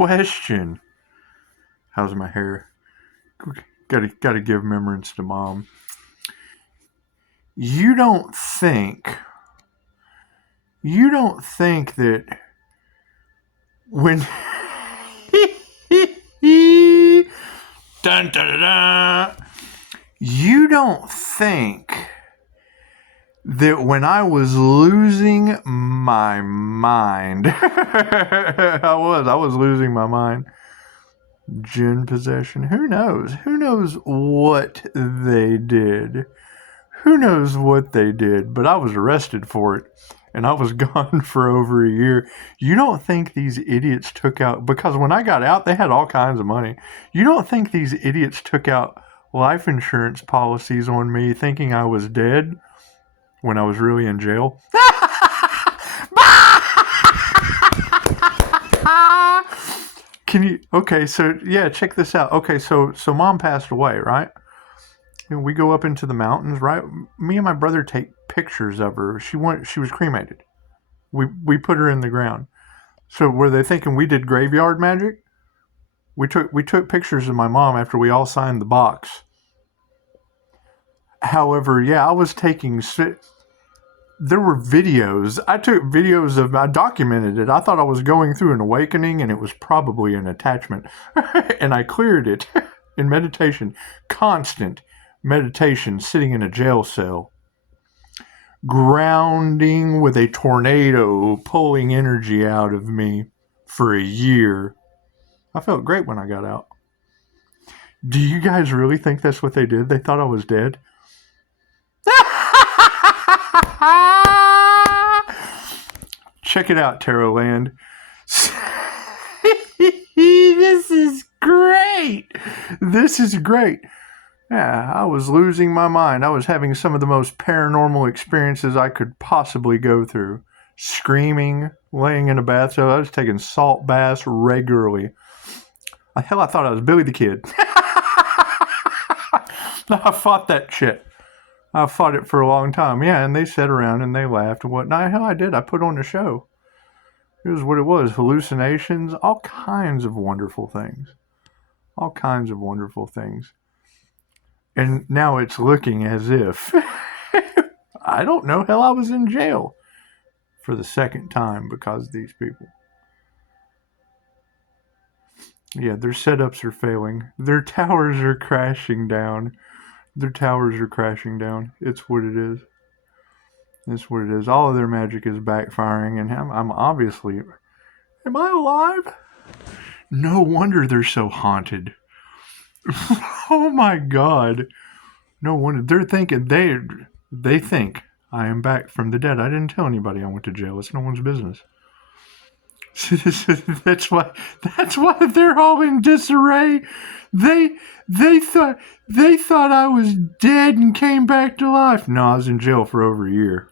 question. How's my hair? Gotta give remembrance to Mom. You don't think that when dun, dun, dun, dun, you don't think that when I was losing my mind, I was losing my mind. Gin possession. Who knows? Who knows what they did? Who knows what they did? But I was arrested for it. And I was gone for over a year. You don't think these idiots took out... Because when I got out, they had all kinds of money. You don't think these idiots took out life insurance policies on me thinking I was dead when I was really in jail? Can you... Okay, so, yeah, check this out. Okay, so Mom passed away, right? And we go up into the mountains, right? Me and my brother take pictures of her. She was cremated. We put her in the ground. So were they thinking we did graveyard magic? We took pictures of my mom after we all signed the box. However, yeah, I was taking... There were videos. I took videos of... I documented it. I thought I was going through an awakening, and it was probably an attachment. And I cleared it in meditation. Constant meditation, sitting in a jail cell. Grounding with a tornado, pulling energy out of me for a year. I felt great when I got out. Do you guys really think that's what they did? They thought I was dead? Check it out, Tarot Land. This is great. This is great. Yeah, I was losing my mind. I was having some of the most paranormal experiences I could possibly go through. Screaming, laying in a bathtub. I was taking salt baths regularly. Hell, I thought I was Billy the Kid. I fought that shit. I fought it for a long time. Yeah, and they sat around and they laughed and whatnot. Hell, I did. I put on a show. It was what it was. Hallucinations. All kinds of wonderful things. All kinds of wonderful things. And now it's looking as if, I don't know, hell, I was in jail for the second time because of these people. Yeah, their setups are failing. Their towers are crashing down. Their towers are crashing down. It's what it is. It's what it is. All of their magic is backfiring, and I'm obviously... Am I alive? No wonder they're so haunted. Oh my God. No wonder. They're thinking, they think I am back from the dead. I didn't tell anybody I went to jail. It's no one's business. That's why they're all in disarray. They thought I was dead and came back to life. No, I was in jail for over a year.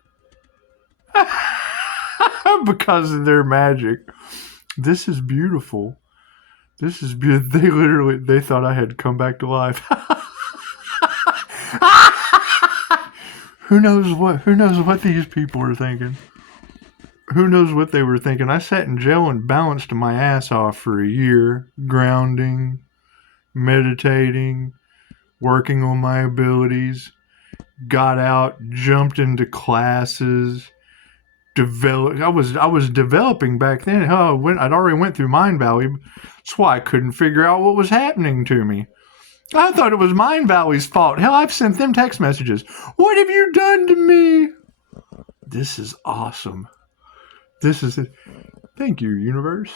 Because of their magic. This is beautiful. This is beautiful. They thought I had come back to life. Who knows what these people are thinking? Who knows what they were thinking? I sat in jail and balanced my ass off for a year, grounding, meditating, working on my abilities, got out, jumped into classes, I was developing back then. Hell, I'd already went through Mind Valley. That's why I couldn't figure out what was happening to me. I thought it was Mind Valley's fault. Hell, I've sent them text messages. What have you done to me? This is awesome. This is it. Thank you, universe.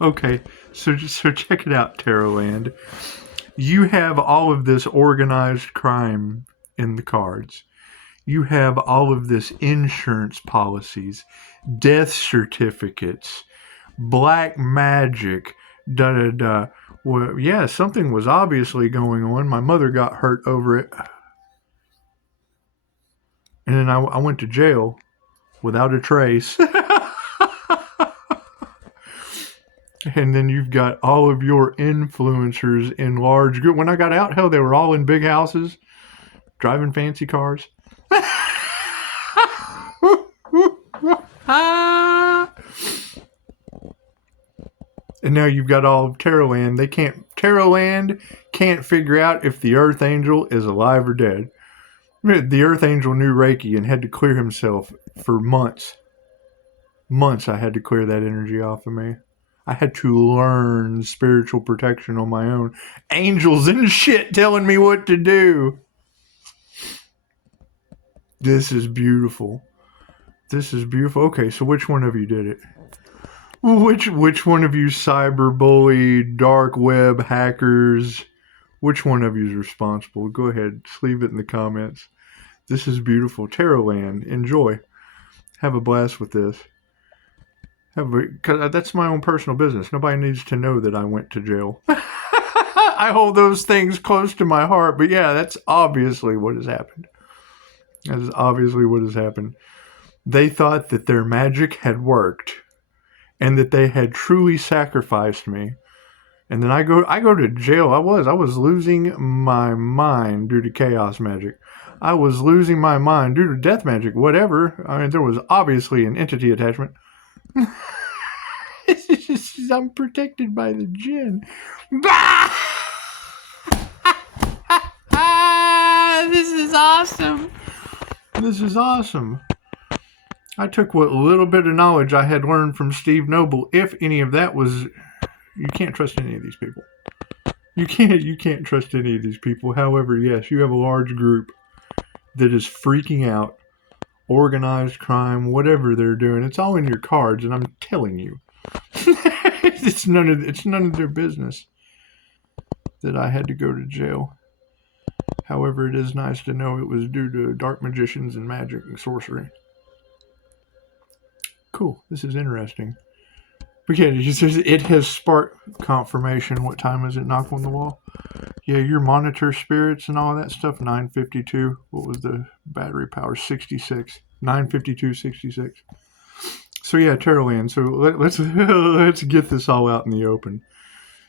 Okay, so check it out, Tarot Land. You have all of this organized crime in the cards. You have all of this insurance policies, death certificates, black magic, da-da-da. Well, yeah, something was obviously going on. My mother got hurt over it. And then I went to jail without a trace. And then you've got all of your influencers in large group. When I got out, hell, they were all in big houses, driving fancy cars. And now you've got all of Tarotland. Tarotland can't figure out if the Earth Angel is alive or dead. The Earth Angel knew Reiki and had to clear himself for months. Months I had to clear that energy off of me. I had to learn spiritual protection on my own. Angels and shit telling me what to do. This is beautiful. This is beautiful. Okay, so which one of you did it? Which one of you cyberbully, dark web hackers, which one of you is responsible? Go ahead, just leave it in the comments. This is beautiful. Tarotland, enjoy. Have a blast with this. Because that's my own personal business. Nobody needs to know that I went to jail. I hold those things close to my heart, but yeah, that's obviously what has happened. That is obviously what has happened. They thought that their magic had worked and that they had truly sacrificed me. And then I go to jail. I was losing my mind due to chaos magic. I was losing my mind due to death magic, whatever. I mean, there was obviously an entity attachment. I'm protected by the djinn. This is awesome. This is awesome. I took what little bit of knowledge I had learned from Steve Noble, if any of that was... You can't trust any of these people. You can't trust any of these people. However, yes, you have a large group that is freaking out. Organized crime, whatever they're doing. It's all in your cards, and I'm telling you. It's none of their business that I had to go to jail. However, it is nice to know it was due to dark magicians and magic and sorcery. Cool. This is interesting. But yeah, it has sparked confirmation. What time is it? Knock on the wall. Yeah, your monitor spirits and all that stuff. 952. What was the battery power? 66. 952.66. So yeah, Tarotland. So let's get this all out in the open.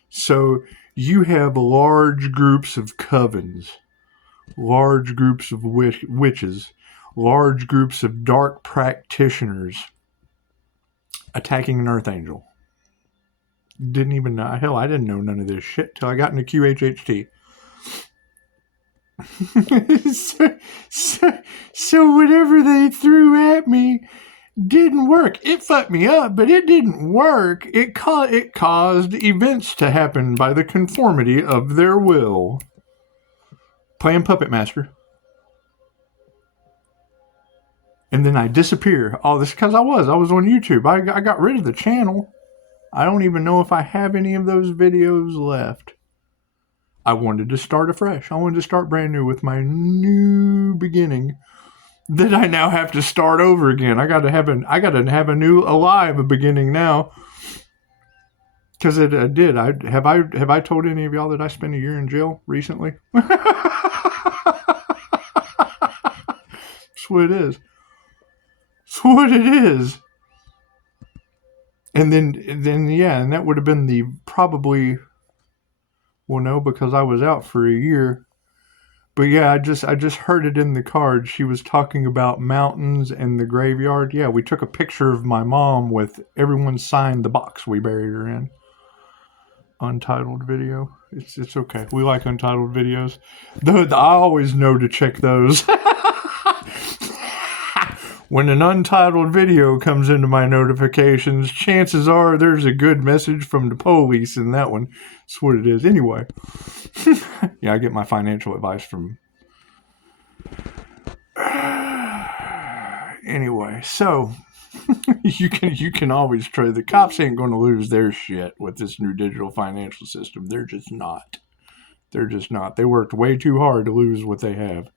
So you have large groups of covens, large groups of witches, large groups of dark practitioners attacking an Earth Angel. Didn't even know. Hell, I didn't know none of this shit till I got into QHHT. so whatever they threw at me didn't work. It fucked me up, but it didn't work. It caused events to happen by the conformity of their will. Playing Puppet Master. And then I disappear. All this because I was on YouTube. I got rid of the channel. I don't even know if I have any of those videos left. I wanted to start afresh. I wanted to start brand new with my new beginning. That I now have to start over again. I gotta have a new alive beginning now. Because it did. Have I told any of y'all that I spent a year in jail recently? That's what it is. That's what it is. And then yeah, and that would have been the probably, well, no, because I was out for a year. But yeah, I just heard it in the card. She was talking about mountains and the graveyard. Yeah, we took a picture of my mom with everyone signed the box we buried her in. Untitled video. It's okay. We like untitled videos. I always know to check those. When an untitled video comes into my notifications, chances are there's a good message from the police in that one. That's what it is. Anyway. Yeah, I get my financial advice from... Anyway, so... you can always trade. The cops ain't going to lose their shit with this new digital financial system. They're just not. They're just not. They worked way too hard to lose what they have.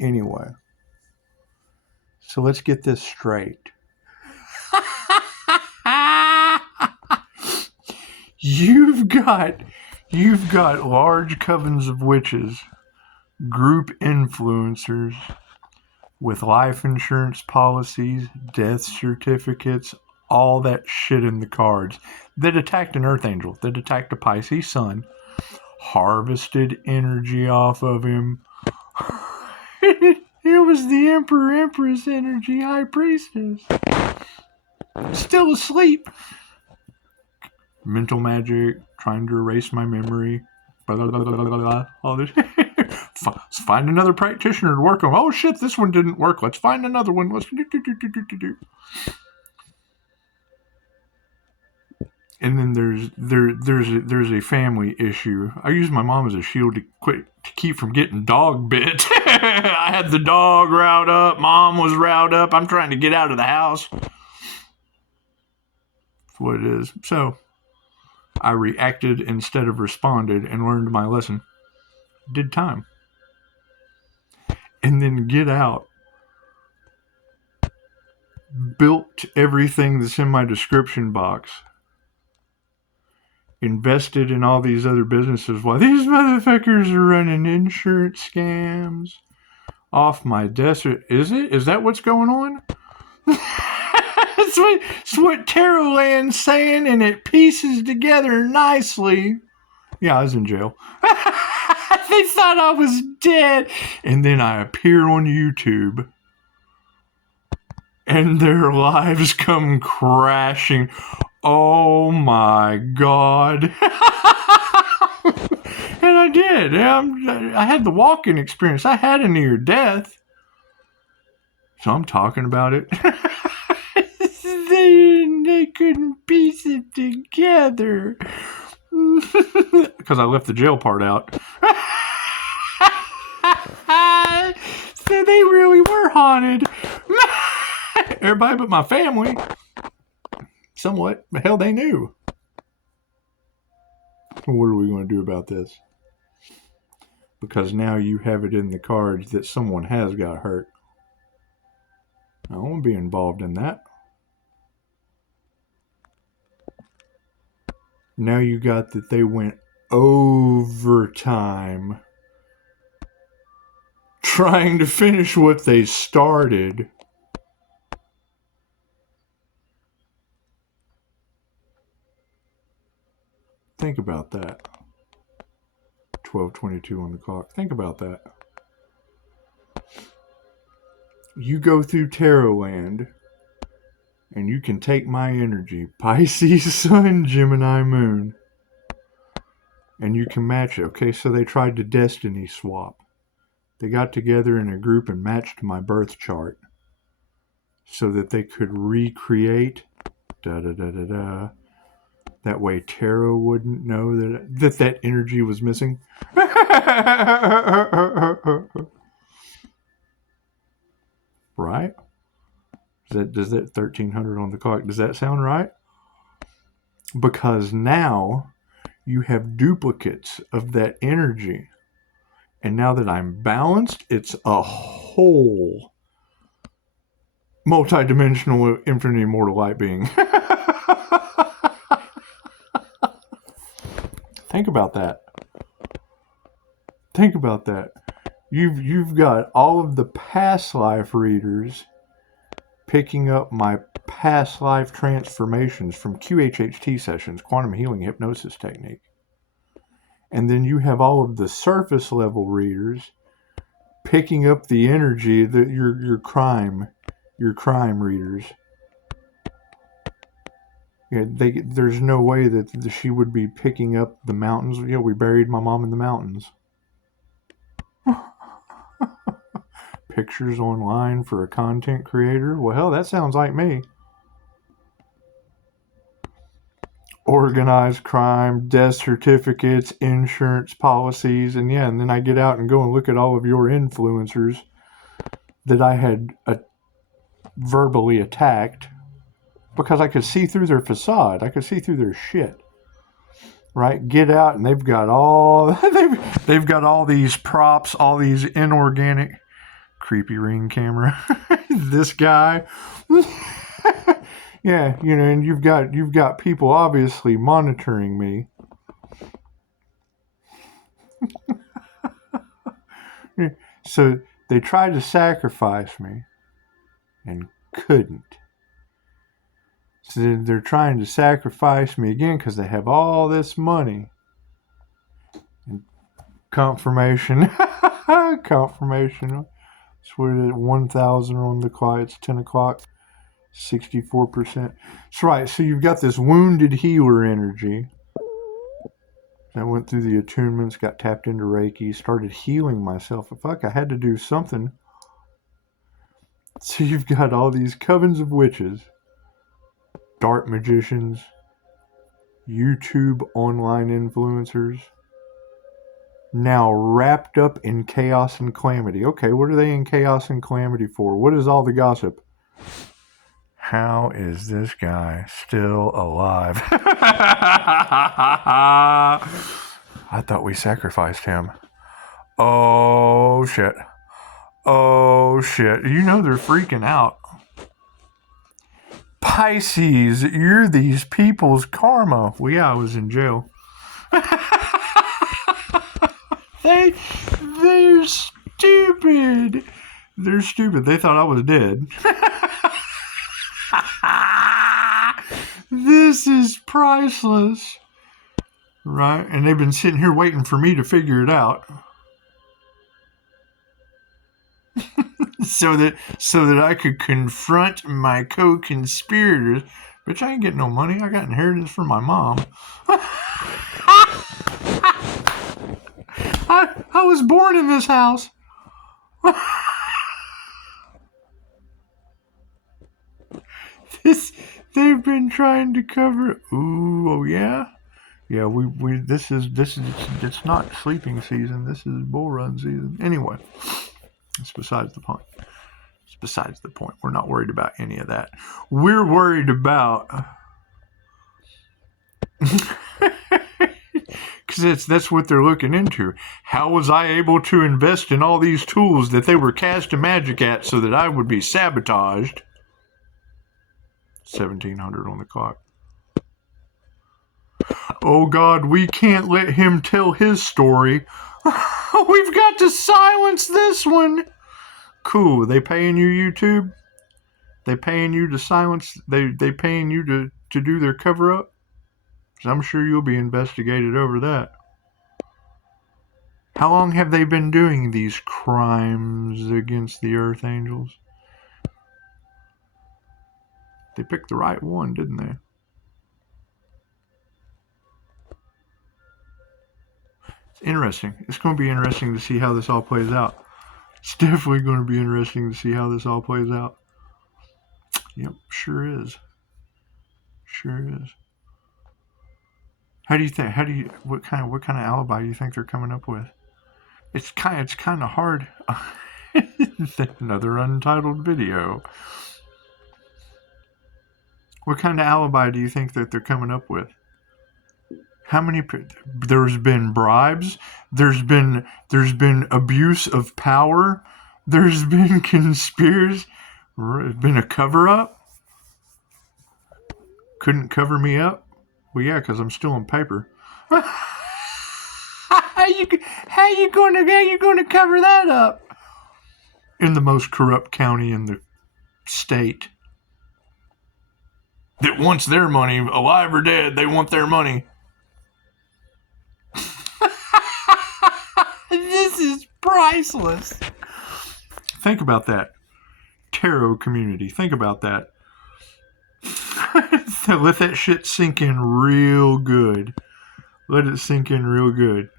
Anyway. So let's get this straight. You've got large covens of witches, group influencers with life insurance policies, death certificates, all that shit in the cards that attacked an Earth Angel, that attacked a Pisces sun, harvested energy off of him. It was the Emperor Empress energy, High Priestess. Still asleep. mental magic, trying to erase my memory, blah, blah, blah, blah, blah, blah, all this. Let's find another practitioner to work on. Oh shit, this one didn't work. Let's find another one. Let's do. And then there's a family issue. I use my mom as a shield to keep from getting dog bit. I had the dog riled up. Mom was riled up. I'm trying to get out of the house. That's what it is. So I reacted instead of responded and learned my lesson. Did time. And then get out. Built everything that's in my description box. Invested in all these other businesses while these motherfuckers are running insurance scams off my desk. Is it? Is that what's going on? That's what Tarot Land's saying, and it pieces together nicely. Yeah, I was in jail. They thought I was dead. And then I appear on YouTube. And their lives come crashing. Oh my God. And I did. I had the walking experience. I had a near death. So I'm talking about it. They couldn't piece it together. Because I left the jail part out. So they really were haunted. Everybody but my family. Somewhat. But hell, they knew. What are we going to do about this? Because now you have it in the cards that someone has got hurt. I don't want to be involved in that. Now you got that they went overtime trying to finish what they started. Think about that. 12:22 on the clock. Think about that. You go through Tarot Land, and you can take my energy, Pisces Sun, Gemini Moon, and you can match it. Okay, so they tried to destiny swap. They got together in a group and matched my birth chart so that they could recreate da-da-da-da-da. That way Tarot wouldn't know that energy was missing. Right? Does that 1300 on the clock, does that sound right? Because now you have duplicates of that energy. And now that I'm balanced, it's a whole multidimensional infinite immortal light being. Think about that. Think about that. You've got all of the past life readers picking up my past life transformations from QHHT sessions, quantum healing hypnosis technique. And then you have all of the surface level readers picking up the energy that your crime readers. Yeah, there's no way that she would be picking up the mountains. You know, we buried my mom in the mountains. Pictures online for a content creator. Well, hell, that sounds like me. Organized crime, death certificates, insurance policies, and then I get out and go and look at all of your influencers that I had verbally attacked because I could see through their facade. I could see through their shit. Right? Get out and they've got all these props, all these inorganic creepy ring camera. This guy. Yeah, and you've got people obviously monitoring me. So they tried to sacrifice me and couldn't. So they're trying to sacrifice me again because they have all this money. And confirmation. Confirmation. It's what it is, 1,000 on the clock. It's 10 o'clock. 64%. That's right. So you've got this wounded healer energy. I went through the attunements, got tapped into Reiki, started healing myself. Fuck, I had to do something. So you've got all these covens of witches, dark magicians, YouTube online influencers, now wrapped up in chaos and calamity. Okay, what are they in chaos and calamity for? What is all the gossip? How is this guy still alive? I thought we sacrificed him. Oh, shit. Oh, shit. You know they're freaking out. Pisces, you're these people's karma. Well, yeah, I was in jail. They're stupid. They're stupid. They thought I was dead. This is priceless. Right? And they've been sitting here waiting for me to figure it out. so that I could confront my co-conspirators. Bitch, I ain't getting no money. I got inheritance from my mom. I was born in this house. They've been trying to cover. Ooh, oh yeah. Yeah, we this is it's not sleeping season. This is bull run season. Anyway, it's besides the point. It's besides the point. We're not worried about any of that. We're worried about because that's what they're looking into. How was I able to invest in all these tools that they were casting magic at so that I would be sabotaged? 1700 on the clock. Oh God, we can't let him tell his story. We've got to silence this one. Cool. They paying you, YouTube? They paying you to silence? They paying you to do their cover up? 'Cause I'm sure you'll be investigated over that. How long have they been doing these crimes against the Earth Angels? They picked the right one, didn't they? It's interesting. It's going to be interesting to see how this all plays out. It's definitely going to be interesting to see how this all plays out. Yep, sure is. Sure is. How do you think? What kind of alibi do you think they're coming up with? It's kind of hard. Another untitled video. What kind of alibi do you think that they're coming up with? How many? There's been bribes. There's been abuse of power. There's been conspiracy. There's been a cover up. Couldn't cover me up. Well, yeah, because I'm still on paper. How you gonna cover that up? In the most corrupt county in the state. That wants their money, alive or dead, they want their money. This is priceless. Think about that. Tarot community. Think about that. Let that shit sink in real good. Let it sink in real good.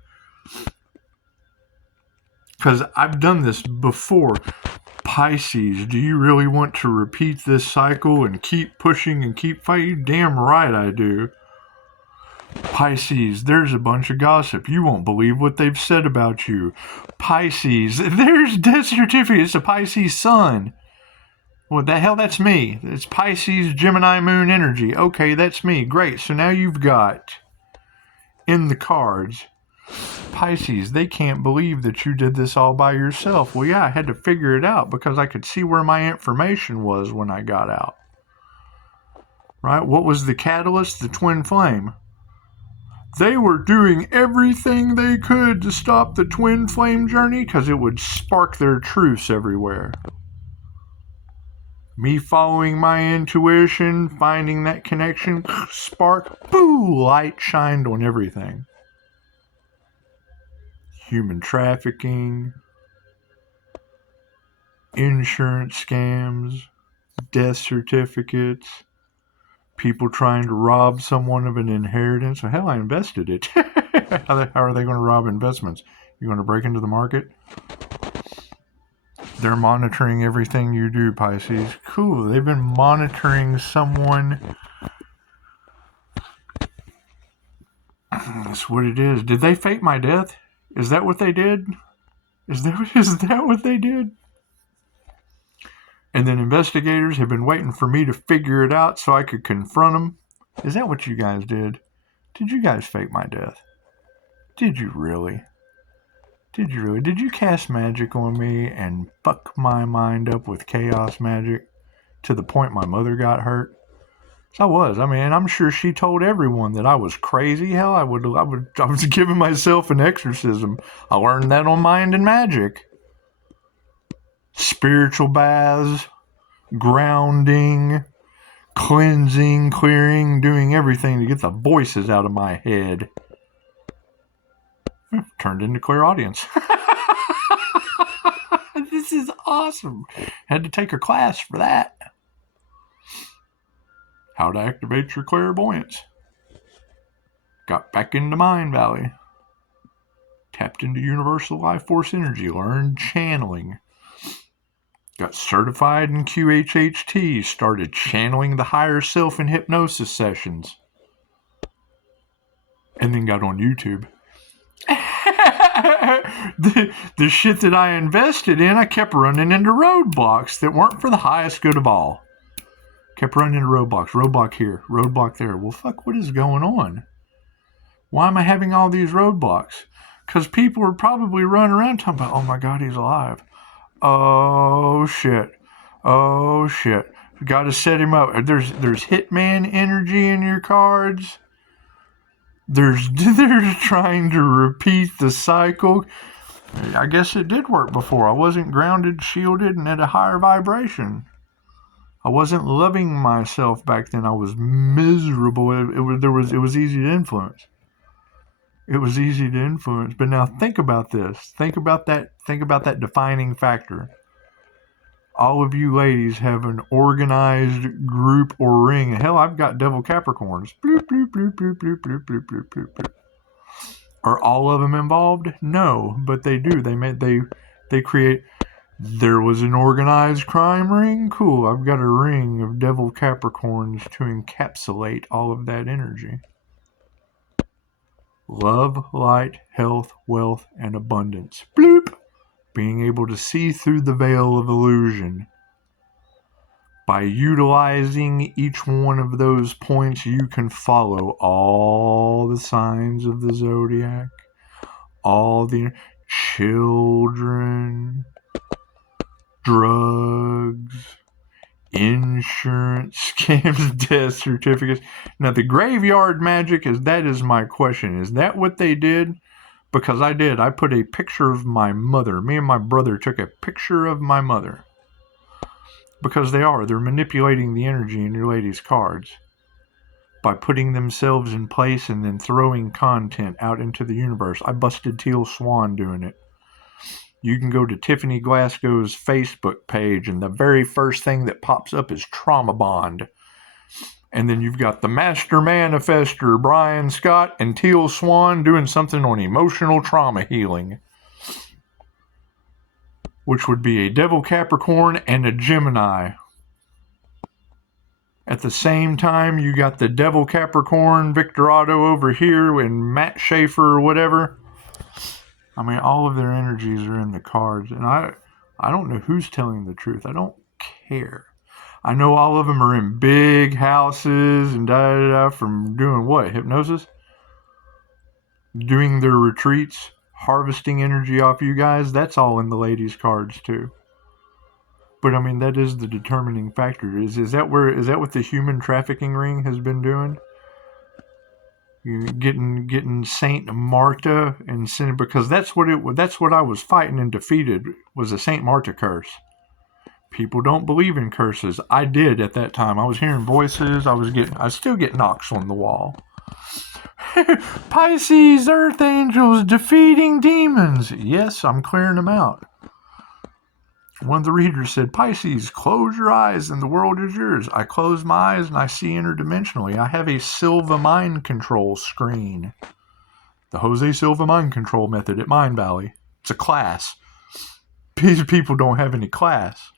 Because I've done this before. Pisces, do you really want to repeat this cycle and keep pushing and keep fighting? Damn right I do. Pisces, there's a bunch of gossip. You won't believe what they've said about you. Pisces, there's death certificate. It's a Pisces sun. What the hell? That's me. It's Pisces Gemini moon energy. Okay, that's me. Great. So now you've got in the cards, Pisces, they can't believe that you did this all by yourself. Well, yeah, I had to figure it out because I could see where my information was when I got out. Right? What was the catalyst? The twin flame. They were doing everything they could to stop the twin flame journey because it would spark their truce everywhere. Me following my intuition, finding that connection, spark, boo, light shined on everything. Human trafficking, insurance scams, death certificates, people trying to rob someone of an inheritance. Well, hell, I invested it. How are they going to rob investments? You going to break into the market? They're monitoring everything you do, Pisces. Cool. They've been monitoring someone. That's what it is. Did they fake my death? Is that what they did? Is that what they did? And then investigators have been waiting for me to figure it out so I could confront them. Is that what you guys did? Did you guys fake my death? Did you really? Did you really? Did you cast magic on me and fuck my mind up with chaos magic to the point my mother got hurt? So I was. I mean, I'm sure she told everyone that I was crazy. Hell, I was giving myself an exorcism. I learned that on Mind and Magic. Spiritual baths, grounding, cleansing, clearing, doing everything to get the voices out of my head. Turned into clairaudience. This is awesome. Had to take a class for that. How to activate your clairvoyance. Got back into Mind Valley. Tapped into universal life force energy. Learned channeling. Got certified in QHHT. Started channeling the higher self in hypnosis sessions. And then got on YouTube. The shit that I invested in, I kept running into roadblocks that weren't for the highest good of all. Kept running into roadblocks. Roadblock here, roadblock there. Well, fuck, what is going on? Why am I having all these roadblocks? Because people are probably running around talking about, oh my God, he's alive. Oh shit. Oh shit. Got to set him up. There's hitman energy in your cards. They're trying to repeat the cycle. I guess it did work before. I wasn't grounded, shielded, and at a higher vibration. I wasn't loving myself back then. I was miserable. It was easy to influence. It was easy to influence. But now think about this. Think about that defining factor. All of you ladies have an organized group or ring. Hell, I've got devil Capricorns. Bloop, bloop, bloop, bloop, bloop, bloop, bloop, bloop, bloop, bloop. Are all of them involved? No, but they do. They create. There was an organized crime ring? Cool, I've got a ring of devil Capricorns to encapsulate all of that energy. Love, light, health, wealth, and abundance. Bloop! Being able to see through the veil of illusion. By utilizing each one of those points, you can follow all the signs of the zodiac, all the children, drugs, insurance scams, death certificates. Now, the graveyard magic that is my question. Is that what they did? Because I did. I put a picture of my mother. Me and my brother took a picture of my mother. Because they're manipulating the energy in your ladies' cards by putting themselves in place and then throwing content out into the universe. I busted Teal Swan doing it. You can go to Tiffany Glasgow's Facebook page, and the very first thing that pops up is Trauma Bond. And then you've got the Master Manifester, Brian Scott, and Teal Swan doing something on emotional trauma healing. Which would be a Devil Capricorn and a Gemini. At the same time, you got the Devil Capricorn, Victor Otto over here, and Matt Schaefer or whatever. I mean, all of their energies are in the cards. And I don't know who's telling the truth. I don't care. I know all of them are in big houses and da-da-da from doing what? Hypnosis? Doing their retreats? Harvesting energy off you guys? That's all in the ladies' cards too. But I mean, that is the determining factor. Is that what the human trafficking ring has been doing? You're getting Saint Marta and sin, because that's what I was fighting and defeated, was a Saint Marta curse. People don't believe in curses. I did at that time. I was hearing voices. I still get knocks on the wall. Pisces Earth Angels defeating demons. Yes, I'm clearing them out. One of the readers said, Pisces, close your eyes and the world is yours. I close my eyes and I see interdimensionally. I have a Silva mind control screen. The Jose Silva mind control method at Mind Valley. It's a class. These people don't have any class.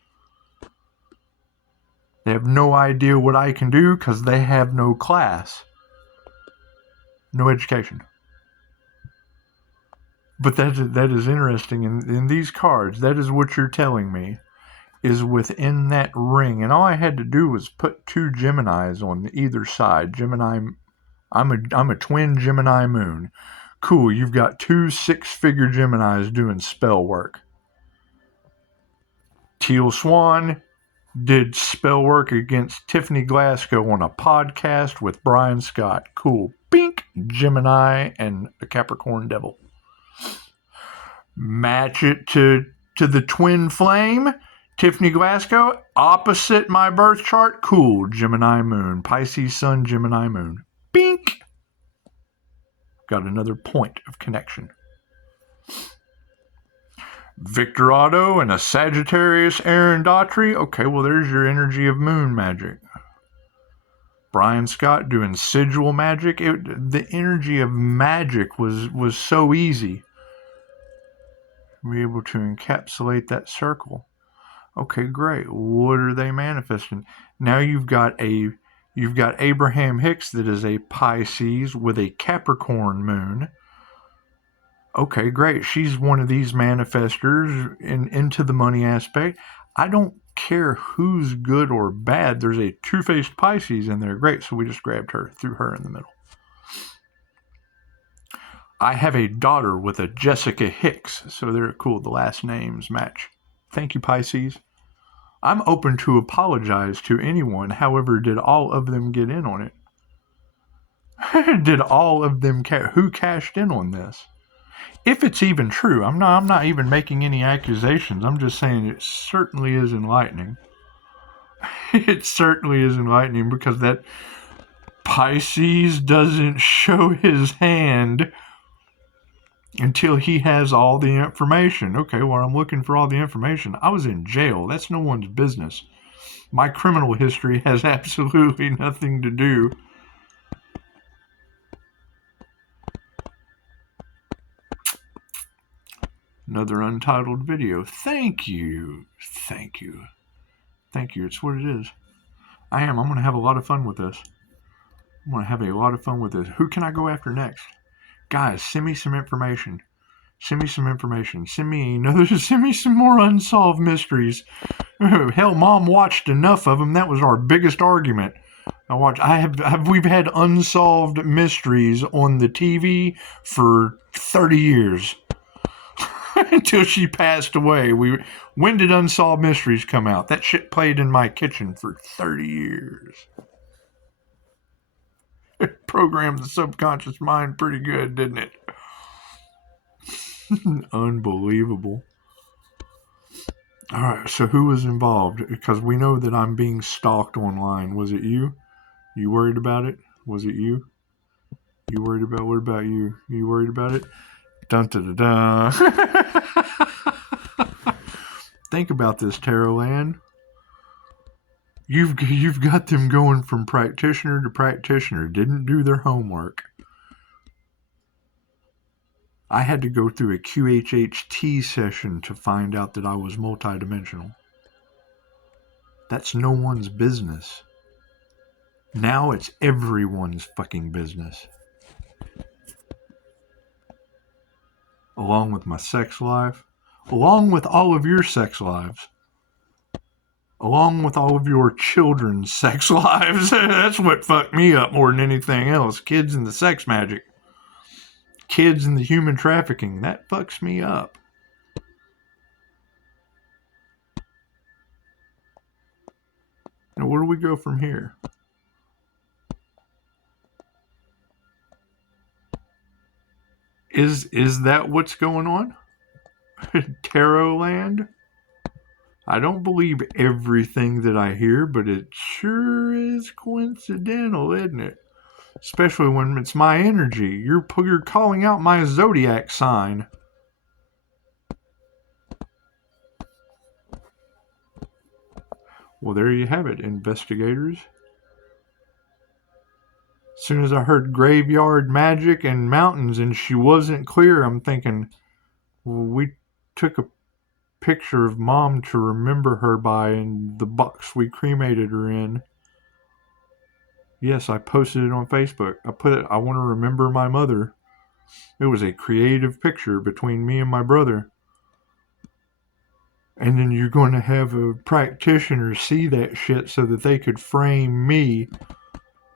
They have no idea what I can do because they have no class. No education. But that is interesting. In these cards, that is what you're telling me is within that ring. And all I had to do was put 2 Geminis on either side. Gemini, I'm a twin Gemini moon. Cool, you've got 2 6-figure Geminis doing spell work. Teal Swan did spell work against Tiffany Glasgow on a podcast with Brian Scott. Cool. Bink, Gemini and a Capricorn Devil. Match it to the twin flame, Tiffany Glasgow, opposite my birth chart. Cool, Gemini moon, Pisces sun, Gemini moon. Bink. Got another point of connection. Victor Otto and a Sagittarius Aaron Daughtry. Okay, well, there's your energy of moon magic. Brian Scott doing sigil magic. The energy of magic was so easy. Be able to encapsulate that circle. Okay, great. What are they manifesting? Now you've got Abraham Hicks that is a Pisces with a Capricorn moon. Okay, great. She's one of these manifestors into the money aspect. I don't care who's good or bad. There's a two-faced Pisces in there. Great. So we just grabbed her, threw her in the middle. I have a daughter with a Jessica Hicks, so they're cool. The last names match. Thank you, Pisces. I'm open to apologize to anyone. However, did all of them get in on it? Did all of them who cashed in on this? If it's even true, I'm not even making any accusations. I'm just saying it certainly is enlightening. It certainly is enlightening because that Pisces doesn't show his hand until he has all the information. Okay, well, I'm looking for all the information. I was in jail. That's no one's business. My criminal history has absolutely nothing to do. Another untitled video. Thank you. Thank you. Thank you. It's what it is. I'm going to have a lot of fun with this. I'm going to have a lot of fun with this. Who can I go after next? Guys, send me some information. Send me some information. Send me some more unsolved mysteries. Hell, Mom watched enough of them. That was our biggest argument. We've had unsolved mysteries on the TV for 30 years. Until she passed away. When did Unsolved Mysteries come out? That shit played in my kitchen for 30 years. It programmed the subconscious mind pretty good, didn't it? Unbelievable. Alright, so who was involved? Because we know that I'm being stalked online. Was it you? You worried about it? Was it you? You worried about what about you? You worried about it? Dun dun dun dun. Think about this, Tarot Land. You've got them going from practitioner to practitioner. Didn't do their homework. I had to go through a QHHT session to find out that I was multidimensional. That's no one's business. Now it's everyone's fucking business. Along with my sex life. Along with all of your sex lives. Along with all of your children's sex lives. That's what fucked me up more than anything else. Kids and the sex magic. Kids and the human trafficking. That fucks me up. Now, where do we go from here? Is that what's going on? Tarot Land? I don't believe everything that I hear, but it sure is coincidental, isn't it? Especially when it's my energy. You're calling out my zodiac sign. Well, there you have it, investigators. As soon as I heard graveyard magic and mountains and she wasn't clear, I'm thinking, well, we took a picture of Mom to remember her by in the box we cremated her in. Yes, I posted it on Facebook. I put it, I want to remember my mother. It was a creative picture between me and my brother. And then you're going to have a practitioner see that shit so that they could frame me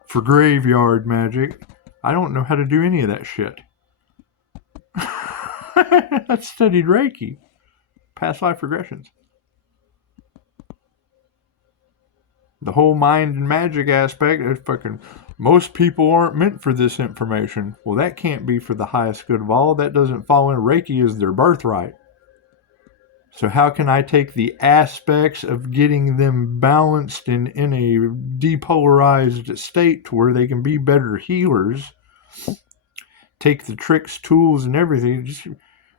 for graveyard magic. I don't know how to do any of that shit. I studied Reiki. Past life regressions. The whole mind and magic aspect is fucking... Most people aren't meant for this information. Well, that can't be for the highest good of all. That doesn't fall in. Reiki is their birthright. So how can I take the aspects of getting them balanced in a depolarized state to where they can be better healers, take the tricks, tools, and everything, just,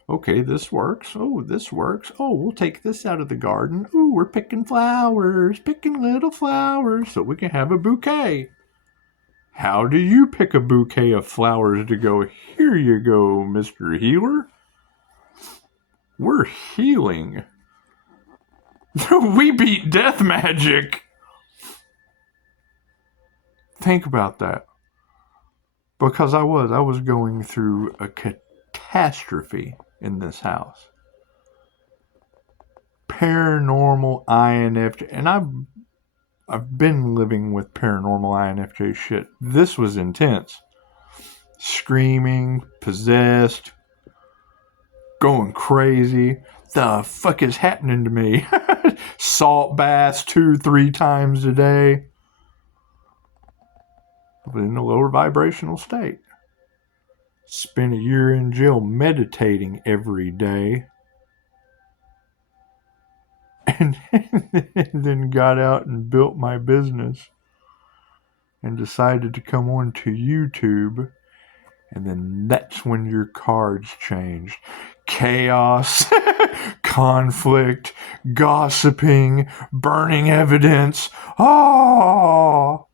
okay, this works. Oh, this works. Oh, we'll take this out of the garden. Ooh, we're picking flowers, picking little flowers so we can have a bouquet. How do you pick a bouquet of flowers to go, here you go, Mr. Healer? We're healing. We beat death magic. Think about that. Because I was going through a catastrophe in this house. Paranormal INFJ, and I've been living with paranormal INFJ shit. This was intense. Screaming, possessed, going crazy. The fuck is happening to me? Salt baths 2-3 times a day. But in a lower vibrational state. Spent a year in jail meditating every day. And then got out and built my business. And decided to come on to YouTube. And then that's when your cards changed. Chaos, conflict, gossiping, burning evidence. Oh!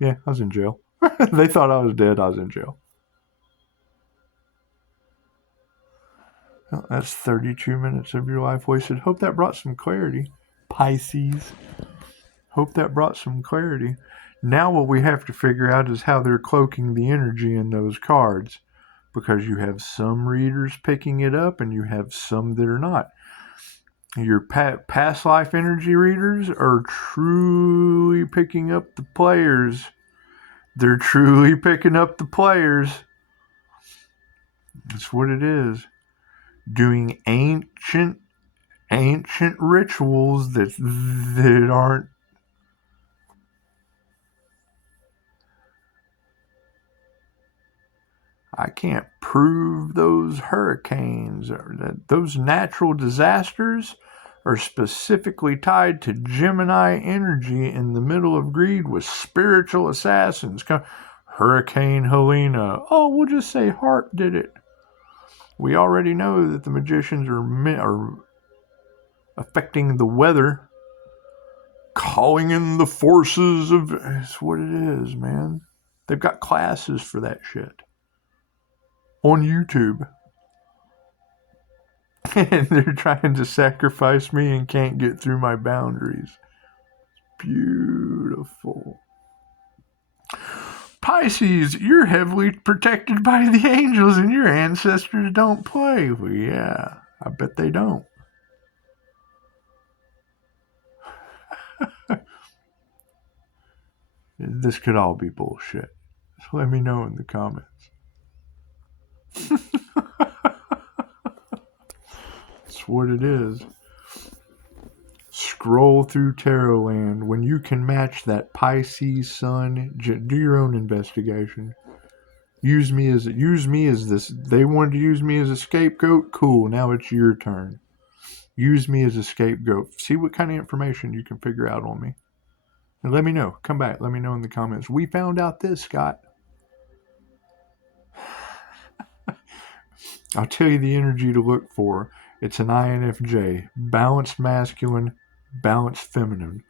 Yeah, I was in jail. They thought I was dead. I was in jail. Well, that's 32 minutes of your life wasted. Hope that brought some clarity. Pisces. Hope that brought some clarity. Now what we have to figure out is how they're cloaking the energy in those cards. Because you have some readers picking it up and you have some that are not. Your past life energy readers are truly picking up the players. They're truly picking up the players. That's what it is. Doing ancient rituals that aren't... I can't prove those hurricanes or that those natural disasters are specifically tied to Gemini energy in the middle of greed with spiritual assassins. Hurricane Helena. Oh, we'll just say HARP did it. We already know that the magicians are affecting the weather, calling in the forces of... It's what it is, man. They've got classes for that shit. On YouTube. And they're trying to sacrifice me and can't get through my boundaries. Beautiful. Pisces, you're heavily protected by the angels and your ancestors don't play. Well, yeah, I bet they don't. This could all be bullshit. So let me know in the comments. That's what it is. Scroll through Tarotland. When you can match that Pisces sun, do your own investigation. Use me as this. They wanted to use me as a scapegoat. Cool. Now it's your turn. Use me as a scapegoat. See what kind of information you can figure out on me. And let me know. Come back. Let me know in the comments. We found out this, Scott. I'll tell you the energy to look for. It's an INFJ. Balanced masculine, balanced feminine.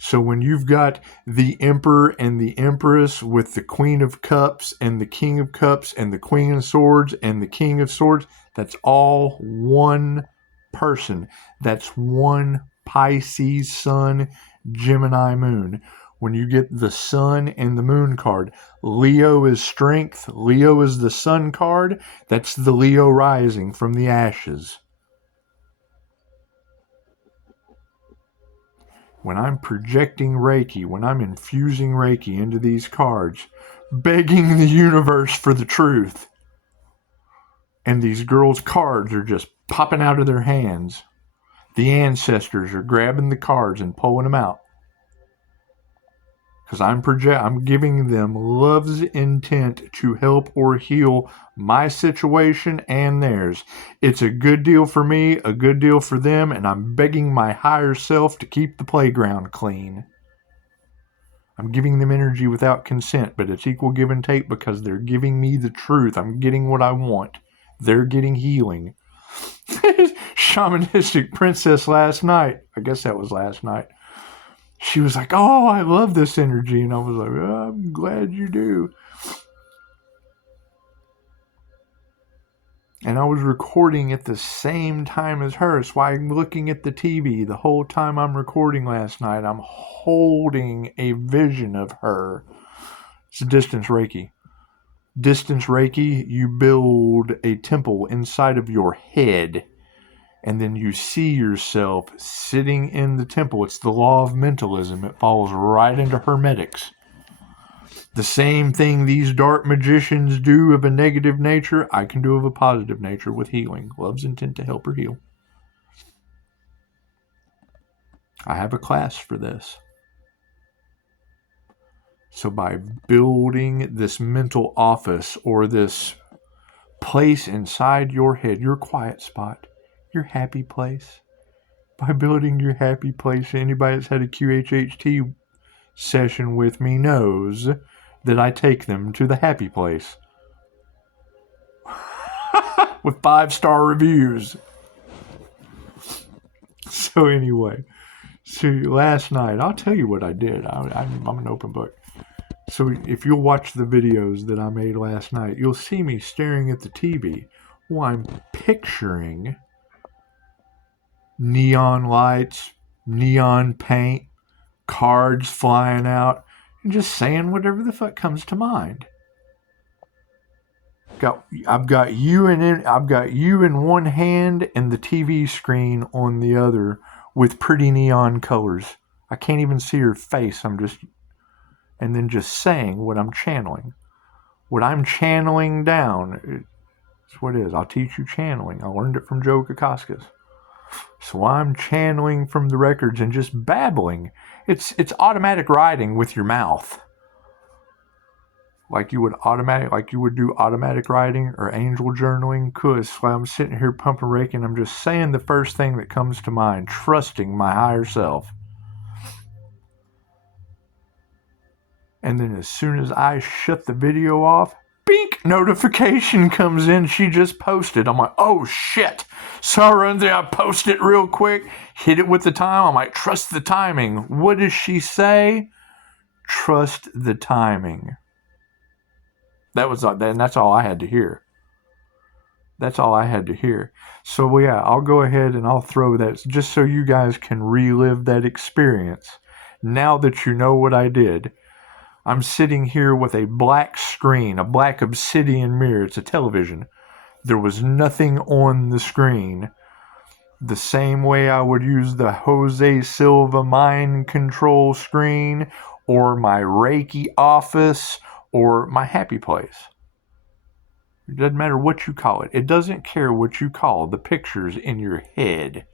So when you've got the Emperor and the Empress with the Queen of Cups and the King of Cups and the Queen of Swords and the King of Swords, that's all one person. That's one Pisces Sun, Gemini Moon. When you get the Sun and the Moon card, Leo is strength. Leo is the Sun card. That's the Leo rising from the ashes. When I'm projecting Reiki, when I'm infusing Reiki into these cards, begging the universe for the truth, and these girls' cards are just popping out of their hands, the ancestors are grabbing the cards and pulling them out. Because I'm giving them love's intent to help or heal my situation and theirs. It's a good deal for me, a good deal for them, and I'm begging my higher self to keep the playground clean. I'm giving them energy without consent, but it's equal give and take because they're giving me the truth. I'm getting what I want. They're getting healing. Shamanistic princess last night. I guess that was last night. She was like, oh, I love this energy. And I was like, oh, I'm glad you do. And I was recording at the same time as her. So I'm looking at the TV the whole time I'm recording last night. I'm holding a vision of her. It's distance Reiki. Distance Reiki, you build a temple inside of your head. And then you see yourself sitting in the temple. It's the law of mentalism. It falls right into Hermetics. The same thing these dark magicians do of a negative nature, I can do of a positive nature with healing. Love's intent to help or heal. I have a class for this. So by building this mental office or this place inside your head, your quiet spot, your happy place, by building your happy place, anybody that's had a QHHT session with me knows that I take them to the happy place with 5-star reviews. So anyway, last night, I'll tell you what I did. I'm an open book. So if you'll watch the videos that I made last night, you'll see me staring at the TV while I'm picturing neon lights, neon paint, cards flying out, and just saying whatever the fuck comes to mind. I've got you in one hand and the TV screen on the other with pretty neon colors. I can't even see her face. And then just saying what I'm channeling. What I'm channeling down is what it is. I'll teach you channeling. I learned it from Joe Kokoskis. So I'm channeling from the records and just babbling. It's automatic writing with your mouth. Like you would do automatic writing or angel journaling. Cause I'm sitting here pumping Reiki and I'm just saying the first thing that comes to mind, trusting my higher self. And then as soon as I shut the video off, bink, notification comes in. She just posted. I'm like, oh shit. So I run there, I post it real quick, hit it with the time. I'm like, trust the timing. What does she say? Trust the timing. And that's all I had to hear. That's all I had to hear. So yeah, I'll go ahead and I'll throw that just so you guys can relive that experience. Now that you know what I did. I'm sitting here with a black screen, a black obsidian mirror. It's a television. There was nothing on the screen. The same way I would use the Jose Silva mind control screen or my Reiki office or my happy place. It doesn't matter what you call it. It doesn't care what you call the pictures in your head.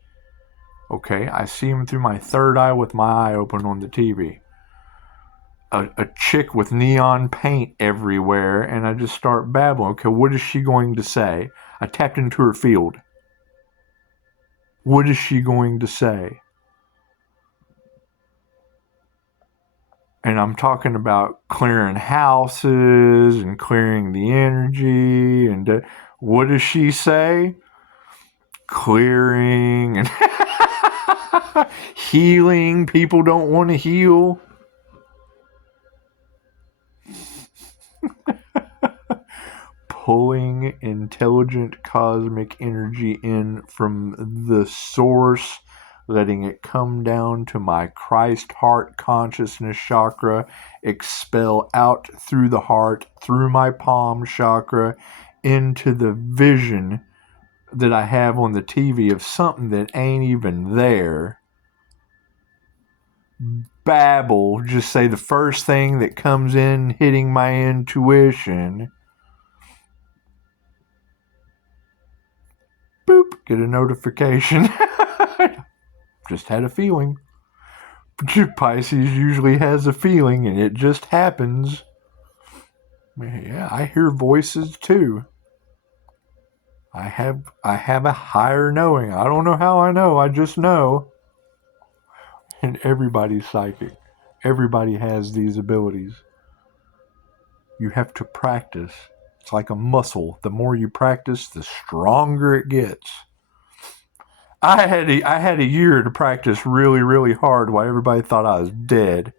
Okay, I see them through my third eye with my eye open on the TV. A chick with neon paint everywhere, and I just start babbling. Okay, what is she going to say? I tapped into her field. What is she going to say? And I'm talking about clearing houses and clearing the energy. And what does she say? Clearing. And Healing. People don't want to heal. Pulling intelligent cosmic energy in from the source, letting it come down to my Christ heart consciousness chakra, expel out through the heart, through my palm chakra, into the vision that I have on the TV of something that ain't even there. Babble, just say the first thing that comes in hitting my intuition. Boop, get a notification. Just had a feeling. Pisces usually has a feeling and it just happens. Yeah, I hear voices too. I have a higher knowing. I don't know how I know, I just know. And everybody's psychic. Everybody has these abilities. You have to practice. It's like a muscle. The more you practice, the stronger it gets. I had a year to practice really, really hard while everybody thought I was dead.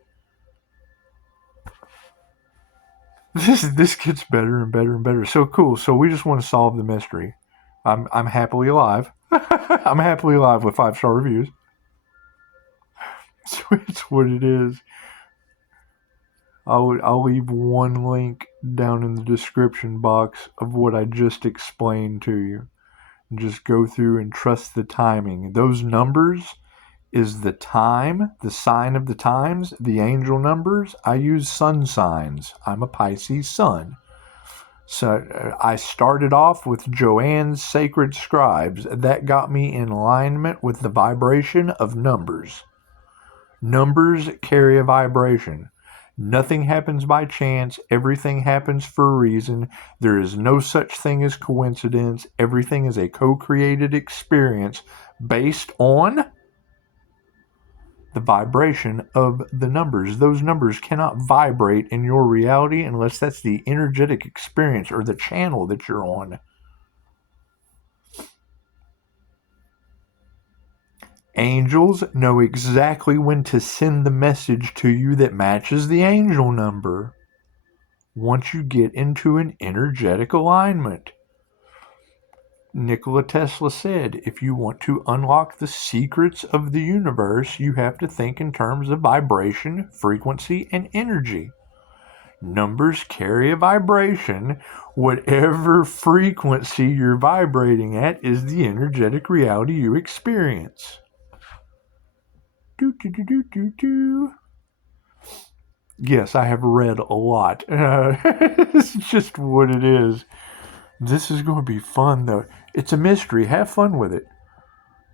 This gets better and better and better. So cool. So we just want to solve the mystery. I'm happily alive. I'm happily alive with 5-star reviews. So it's what it is. I'll leave one link down in the description box of what I just explained to you. And just go through and trust the timing. Those numbers is the time, the sign of the times, the angel numbers. I use sun signs. I'm a Pisces sun. So I started off with Joanne's Sacred Scribes. That got me in alignment with the vibration of numbers. Numbers carry a vibration. Nothing happens by chance. Everything happens for a reason. There is no such thing as coincidence. Everything is a co-created experience based on the vibration of the numbers. Those numbers cannot vibrate in your reality unless that's the energetic experience or the channel that you're on. Angels know exactly when to send the message to you that matches the angel number once you get into an energetic alignment. Nikola Tesla said, if you want to unlock the secrets of the universe, you have to think in terms of vibration, frequency, and energy. Numbers carry a vibration. Whatever frequency you're vibrating at is the energetic reality you experience. Yes, I have read a lot. It's just what it is. This is going to be fun, though. It's a mystery. Have fun with it.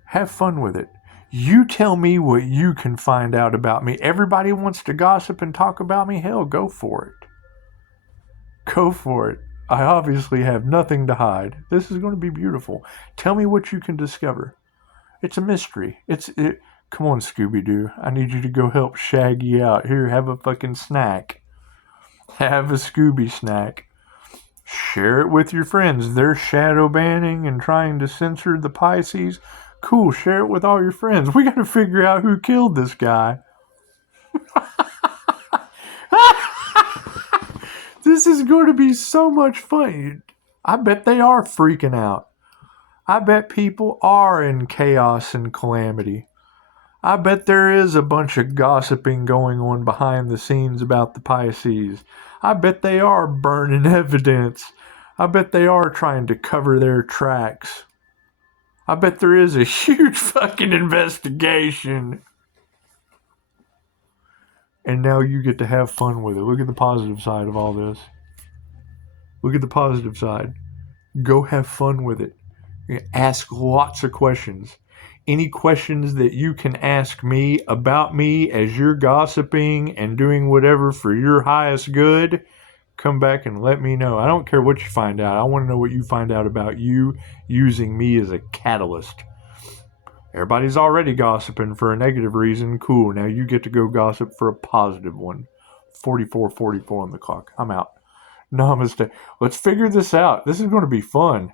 Have fun with it. You tell me what you can find out about me. Everybody wants to gossip and talk about me. Hell, go for it. Go for it. I obviously have nothing to hide. This is going to be beautiful. Tell me what you can discover. It's a mystery. Come on, Scooby-Doo. I need you to go help Shaggy out. Here, have a fucking snack. Have a Scooby snack. Share it with your friends. They're shadow banning and trying to censor the Pisces. Cool, share it with all your friends. We got to figure out who killed this guy. This is going to be so much fun. I bet they are freaking out. I bet people are in chaos and calamity. I bet there is a bunch of gossiping going on behind the scenes about the Pisces. I bet they are burning evidence. I bet they are trying to cover their tracks. I bet there is a huge fucking investigation. And now you get to have fun with it. Look at the positive side of all this. Look at the positive side. Go have fun with it. Ask lots of questions. Any questions that you can ask me about me as you're gossiping and doing whatever for your highest good, come back and let me know. I don't care what you find out. I want to know what you find out about you using me as a catalyst. Everybody's already gossiping for a negative reason. Cool. Now you get to go gossip for a positive one. 44:44 on the clock. I'm out. Namaste. Let's figure this out. This is going to be fun.